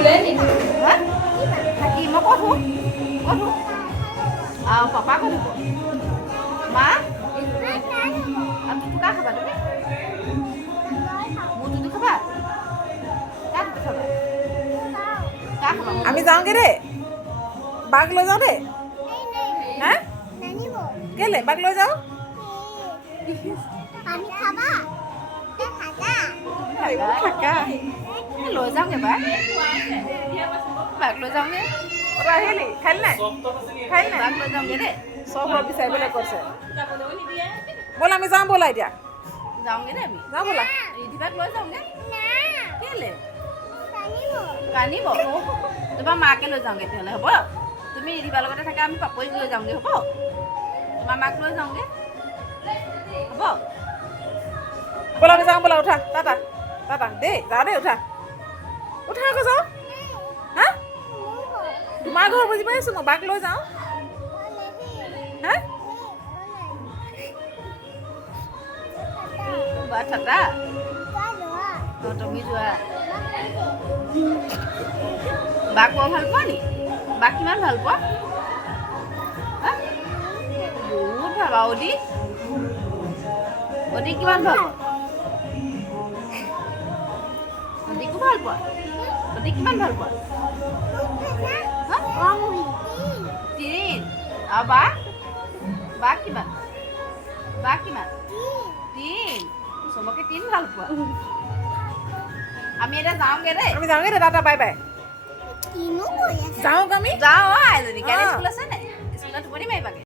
হা থাকি মই ক'ত পাপা ক'ত হ'ব মা তুটু কা খাবা তুমি মোৰ তুটু খাবা কা তুটু খাবা কা খাবা আমি যাওঁগে দেই বাঘ লৈ যাওঁ দেই হা কেলে বাঘ লৈ যাওঁ থাকা লৈ যাওঁগে বাঘ লৈ যাওঁগে তই আহিলি খালি নাই খালি নাই বাঘ লৈ যাওঁগে দেই চব বিচাৰিবলৈ কৈছে ব'ল আমি যাওঁ ব'লা এতিয়া যাওঁগে দেই আমি যাওঁ ব'লা ৰিধিবাক লৈ যাওঁগে কেলে কান্দিব তোমাৰ মাকে লৈ যাওঁগে তেতিয়াহ'লে হ'ব তুমি ৰিধিবাৰ লগতে থাকা আমি পাপৰিক লৈ যাওঁগে হ'ব তোমাৰ মাক লৈ যাওঁগে হ'ব ব'লা আমি যাওঁ ব'লা উঠা টাটা টাটা দেই যাওঁ দেই উঠা উঠা আকৌ যাওঁ হা তোমাৰ ঘৰ বুজি পাইছোঁ মই বাঘ লৈ যাওঁ হা বা ঠাটা তুমি যোৱা বাঘ বৰ ভাল পোৱা নি বাঘ কিমান ভাল পোৱা হা বহুত ভাল পাওঁ অদি অদি কিমান ভাল পোৱা অদিকো ভাল পোৱা অদি কিমান ভাল পোৱা তিন আৰু বাঘ কিমান তিন চবকে তিন ভাল পোৱা আমি এতিয়া যাওঁগে দেই আমি যাওঁগে দেই টাটা বাই বাই যাওঁ আমি যাওঁ এজনী কাইলৈ স্কুল আছে নাই স্কুলত টোপনি মাৰিবাগে